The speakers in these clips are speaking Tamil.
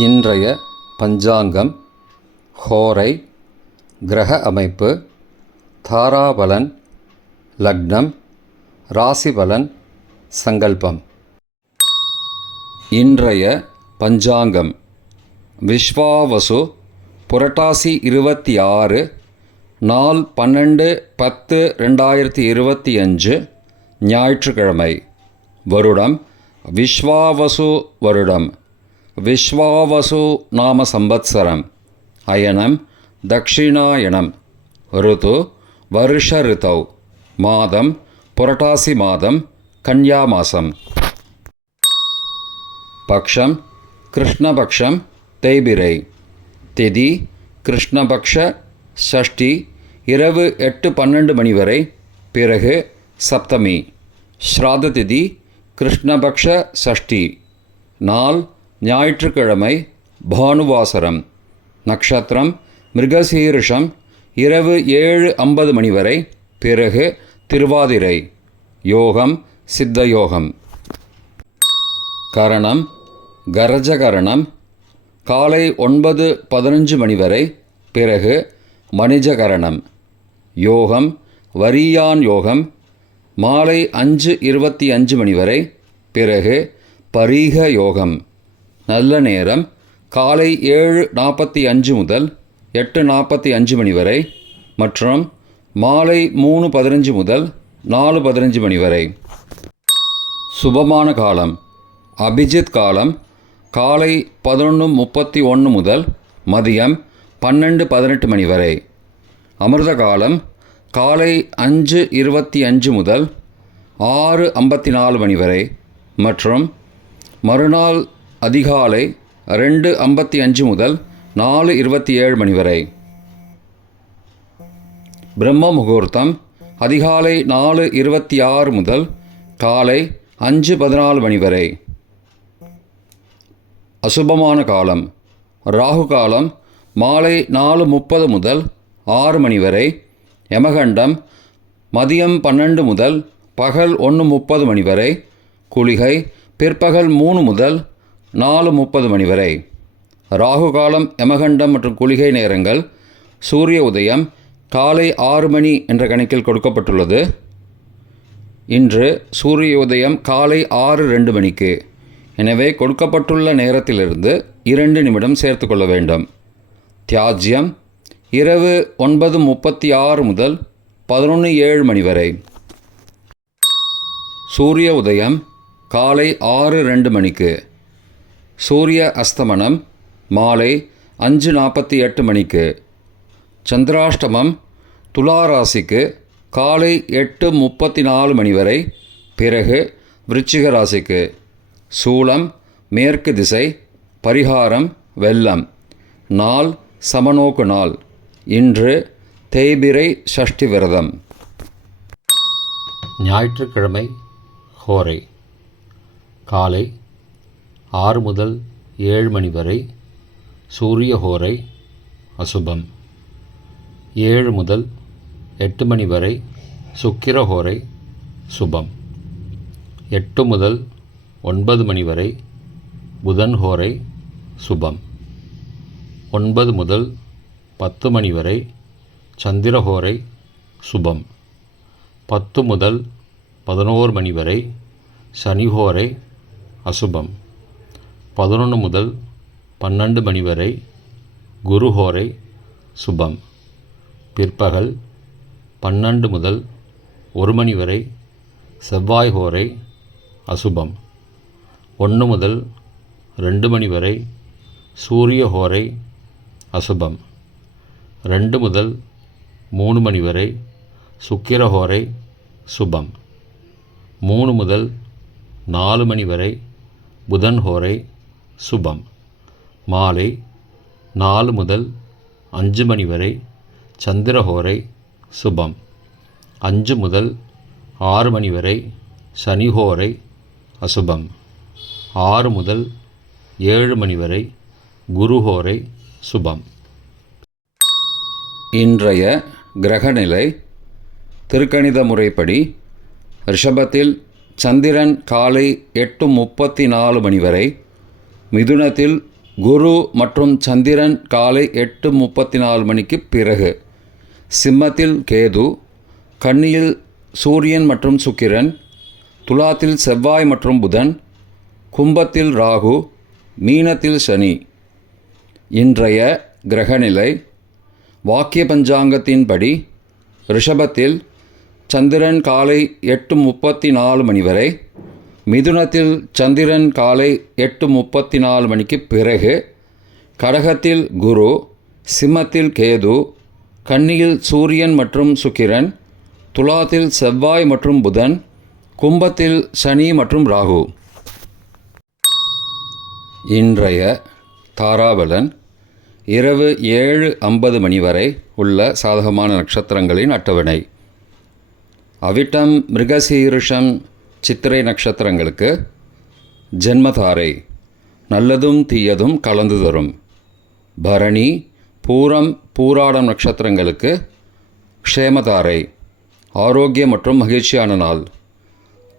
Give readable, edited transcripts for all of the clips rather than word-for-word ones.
இன்றைய பஞ்சாங்கம், ஹோரை, கிரக அமைப்பு, தாராபலன், லக்னம், ராசிபலன், சங்கல்பம். இன்றைய பஞ்சாங்கம் விஸ்வாவசு புரட்டாசி 26, நாள் 12/10/2025, ஞாயிற்றுக்கிழமை. வருடம் விஸ்வாவசு வருடம். விஸ்வாவசு நாம சம்பத்சரம். அயனம் தக்ஷிணாயனம். ருது வருஷ ரிதௌ. மாதம் புரட்டாசி மாதம், கன்யா மாசம். பக்ஷம் கிருஷ்ணபக்ஷம், தேய்பிரை. திதி கிருஷ்ணபக்ஷ ஷஷ்டி, இரவு 8:12 மணி வரை, பிறகு சப்தமி. ஸ்ராத திதி கிருஷ்ணபக்ஷ ஷஷ்டி. நாள் ஞாயிற்றுக்கிழமை, பானுவாசரம். நக்ஷத்திரம் மிருகசீரிஷம், இரவு 7:50 மணி வரை, பிறகு திருவாதிரை. யோகம் சித்தயோகம். கரணம் கரஜகரணம், காலை 9:15 மணி வரை, பிறகு மணிஜகரணம். யோகம் வரியான் யோகம், மாலை 5:25 மணி வரை, பிறகு பரீக யோகம். நல்ல நேரம் காலை 7:45 முதல் 8:45 மணி வரை மற்றும் மாலை 3:15 முதல் 4:15 மணி வரை. சுபமான காலம் அபிஜித் காலம் காலை 11:31 முதல் மதியம் 12:18 மணி வரை. அமிர்த காலம் காலை 5:25 முதல் 6:54 மணி வரை மற்றும் மறுநாள் அதிகாலை 2:55 முதல் 4:27 மணி வரை. பிரம்ம முகூர்த்தம் அதிகாலை 4:26 முதல் காலை 5:14 மணி வரை. அசுபமான காலம் ராகு காலம் மாலை 4:30 முதல் 6 மணி வரை. யமகண்டம் மதியம் 12 முதல் பகல் 1:30 மணி வரை. குளிகை பிற்பகல் 3 முதல் 4:30 மணி வரை. ராகு காலம், யமகண்டம் மற்றும் குளிகை நேரங்கள்: சூரிய உதயம் காலை 6 மணி என்ற கணக்கில் கொடுக்கப்பட்டுள்ளது. இன்று சூரிய உதயம் காலை 6:02 மணிக்கு. எனவே கொடுக்கப்பட்டுள்ள நேரத்திலிருந்து 2 நிமிடம் சேர்த்து கொள்ள வேண்டும். தியாஜ்யம் இரவு 9:36 முதல் 11:07 மணி வரை. சூரிய உதயம் காலை 6:02 மணிக்கு. சூரிய அஸ்தமனம் மாலை 5:48 மணிக்கு. சந்திராஷ்டமம் துலா ராசிக்கு காலை 8:34 மணி வரை, பிறகு விருச்சிக ராசிக்கு. சூலம் மேற்கு திசை. பரிகாரம் வெல்லம். நாள் சமநோக்கு நாள். இன்று தேய்பிரை சஷ்டி விரதம். ஞாயிற்றுக்கிழமை ஹோரை காலை 6 முதல் 7 மணி வரை. சூரிய ஹோரை அசுபம். 7 முதல் 8 மணி வரை சுக்கிர ஹோரை சுபம். 8 முதல் 9 மணி வரை புதன் ஹோரை சுபம். 9 முதல் 10 மணி வரை சந்திர ஹோரை சுபம். 10 முதல் 11 மணி வரை சனி ஹோரை அசுபம். 11 முதல் 12 மணி வரை குரு ஹோரை சுபம். பிற்பகல் 12 முதல் 1 மணி வரை செவ்வாய் ஹோரை அசுபம். 1 முதல் 2 மணி வரை சூரிய ஹோரை அசுபம். 2 முதல் 3 மணி வரை சுக்கிர ஹோரை சுபம். 3 முதல் 4 மணி வரை புதன் ஹோரை சுபம். மாலை 4 முதல் 5 மணி வரை சந்திர ஹோரை சுபம். 5 முதல் 6 மணி வரை சனி ஹோரை அசுபம். 6 முதல் 7 மணி வரை குரு ஹோரை சுபம். இன்றைய கிரகநிலை திருக்கணித முறைப்படி ரிஷபத்தில் சந்திரன் காலை 8:34 மணி வரை, மிதுனத்தில் குரு மற்றும் சந்திரன் காலை 8:34 மணிக்கு பிறகு. சிம்மத்தில் கேது, கன்னியில் சூரியன் மற்றும் சுக்கிரன், துலாத்தில் செவ்வாய் மற்றும் புதன், கும்பத்தில் ராகு, மீனத்தில் சனி. இன்றைய கிரகநிலை வாக்கிய பஞ்சாங்கத்தின்படி ரிஷபத்தில் சந்திரன் காலை 8:34 மணி வரை, மிதுனத்தில் சந்திரன் காலை 8:34 மணிக்கு பிறகு, கடகத்தில் குரு, சிம்மத்தில் கேது, கன்னியில் சூரியன் மற்றும் சுக்கிரன், துலாத்தில் செவ்வாய் மற்றும் புதன், கும்பத்தில் சனி மற்றும் ராகு. இன்றைய தாராபலன் இரவு 7:50 மணி வரை உள்ள சாதகமான நட்சத்திரங்களின் அட்டவணை. அவிட்டம், மிருகசீரிஷம், சித்திரை நட்சத்திரங்களுக்கு ஜென்மதாரை நல்லதும் தீயதும் கலந்து தரும். பரணி, பூரம், பூராடம் நட்சத்திரங்களுக்கு க்ஷேமதாரை ஆரோக்கியம் மற்றும் மகிழ்ச்சியான நாள்.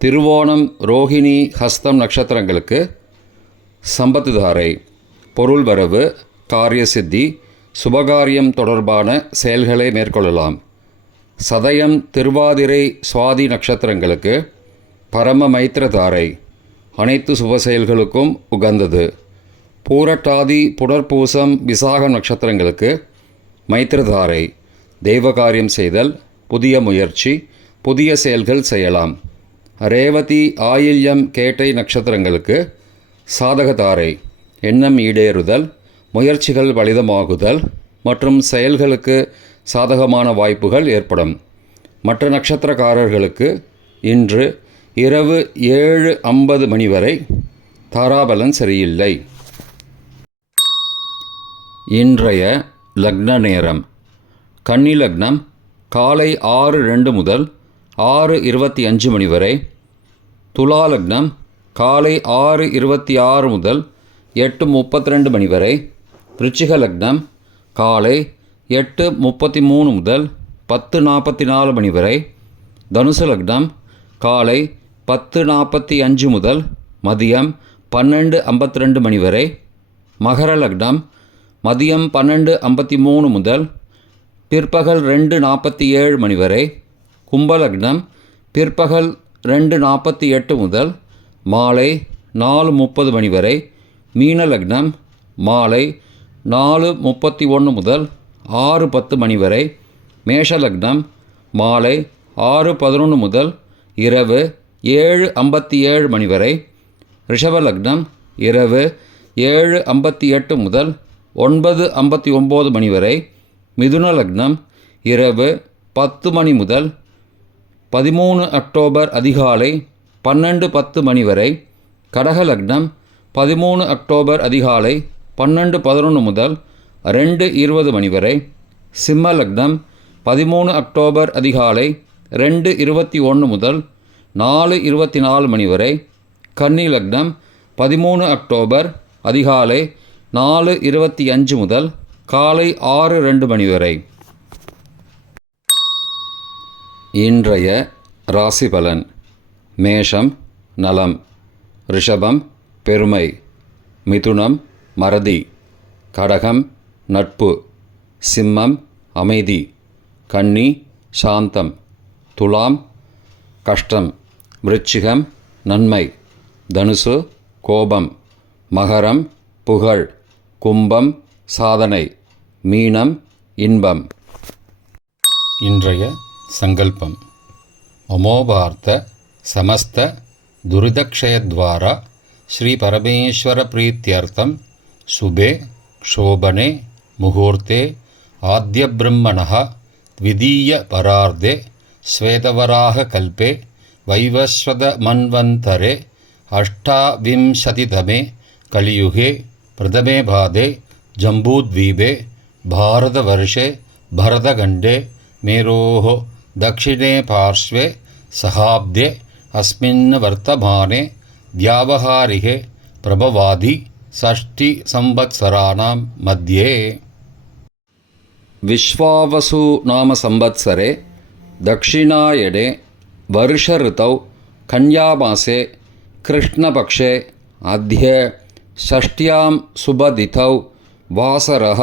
திருவோணம், ரோஹிணி, ஹஸ்தம் நட்சத்திரங்களுக்கு சம்பத்துதாரை பொருள் வரவு, காரிய சித்தி, சுபகாரியம் தொடர்பான செயல்களை மேற்கொள்ளலாம். சதயம், திருவாதிரை, சுவாதி நட்சத்திரங்களுக்கு பரம மைத்திரதாரை அனைத்து சுப செயல்களுக்கும் உகந்தது. பூரட்டாதி, புனர்பூசம், விசாக நட்சத்திரங்களுக்கு மைத்திரதாரை தெய்வகாரியம் செய்தல், புதிய முயற்சி, புதிய செயல்கள் செய்யலாம். ரேவதி, ஆயில்யம், கேட்டை நட்சத்திரங்களுக்கு சாதகதாரை எண்ணம் ஈடேறுதல், முயற்சிகள் பலிதமாகுதல் மற்றும் செயல்களுக்கு சாதகமான வாய்ப்புகள் ஏற்படும். மற்ற நட்சத்திரக்காரர்களுக்கு இன்று இரவு 7:50 மணி வரை தாராபலன் சரியில்லை. இன்றைய லக்ன நேரம். கன்னி லக்னம் காலை 6:02 முதல் 6:25 மணி வரை. துலா லக்னம் காலை 6:26 முதல் 8:32 மணி வரை. விருச்சிக லக்னம் காலை 8:33 முதல் 10:44 மணி வரை. தனுசு லக்னம் காலை 10:45 முதல் மதியம் 12:52 மணி வரை. மகர லக்னம் மதியம் 12:53 முதல் பிற்பகல் 2:47 மணி வரை. கும்பலக்னம் பிற்பகல் 2:48 முதல் மாலை 4:30 மணி வரை. மீன லக்னம் மாலை 4:31 முதல் 6:10 மணி வரை. மேஷ லக்னம் மாலை 6:11 முதல் இரவு 7:57 மணி வரை. ரிஷப லக்னம் இரவு 7:58 முதல் 9:59 மணி வரை. மிதுன லக்னம் இரவு 10 மணி முதல் 13 அக்டோபர் அதிகாலை 12:10 மணி வரை. கடக லக்னம் 13 அக்டோபர் அதிகாலை 12:11 முதல் 2:20 மணி வரை. சிம்ம லக்னம் 13 அக்டோபர் அதிகாலை 2:21 முதல் 4:24 மணி வரை. கன்னி லக்னம் 13 அக்டோபர் அதிகாலை 4:25 முதல் காலை 6:02 மணி வரை. இன்றைய ராசி பலன். மேஷம் நலம், ரிஷபம் பெருமை, மிதுனம் மறதி, கடகம் நட்பு, சிம்மம் அமைதி, கன்னி சாந்தம், துலாம் கஷ்டம், விருச்சிகம் நன்மை, தனுசு கோபம், மகரம் புகழ், கும்பம் சாதனை, மீனம் இன்பம். இன்றைய சங்கல்பம். அமோபார்த்த சமஸ்த துரிதக்ஷயத்வாரா ஸ்ரீ பரமேஸ்வர பிரீத்யர்த்தம் சுபே க்ஷோபனே முகூர்த்தே ஆத்ய பிரம்மணः த்விதீய பரார்த்தே ஸ்வேதவராக கல்பே வைவஸ்வத மன்வந்தரே அஷ்டாவிம்சதிதமே கலியுகே பிரதமே பாதே ஜம்பூத்வீபே பாரதவர்ஷே பரதகண்டே மேரோः दक्षिणे पार्श्वे सहाब्दे अस्मिन् वर्तमाने व्यावहारिके प्रभवादि षष्टिसंवत्सराणां मध्ये. विश्वावसु नाम संवत्सरे दक्षिणायने वर्ष ऋतौ कन्यामासे कृष्णपक्षे अद्य षष्ट्यां सुबदितौ वासरः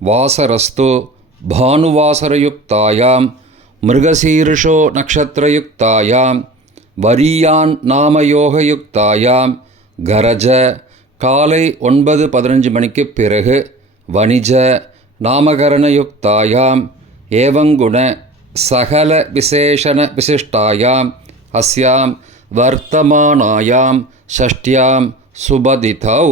वासरस्तु भानुवासरयुक्तायां मृगशीर्षो नक्षत्रयुक्तायां वरीयान् नामयोगयुक्तायां गरज காலை 9:15 மணிக்குப் பிறகு வணிஜ நாமகரணயுக்தாயாம் ஏவங்குண சகல விசேஷண விசிஷ்டாயாம் அஸ்யாம் வர்த்தமானாயாம் ஷஷ்டியாம் சுபதிதௌ.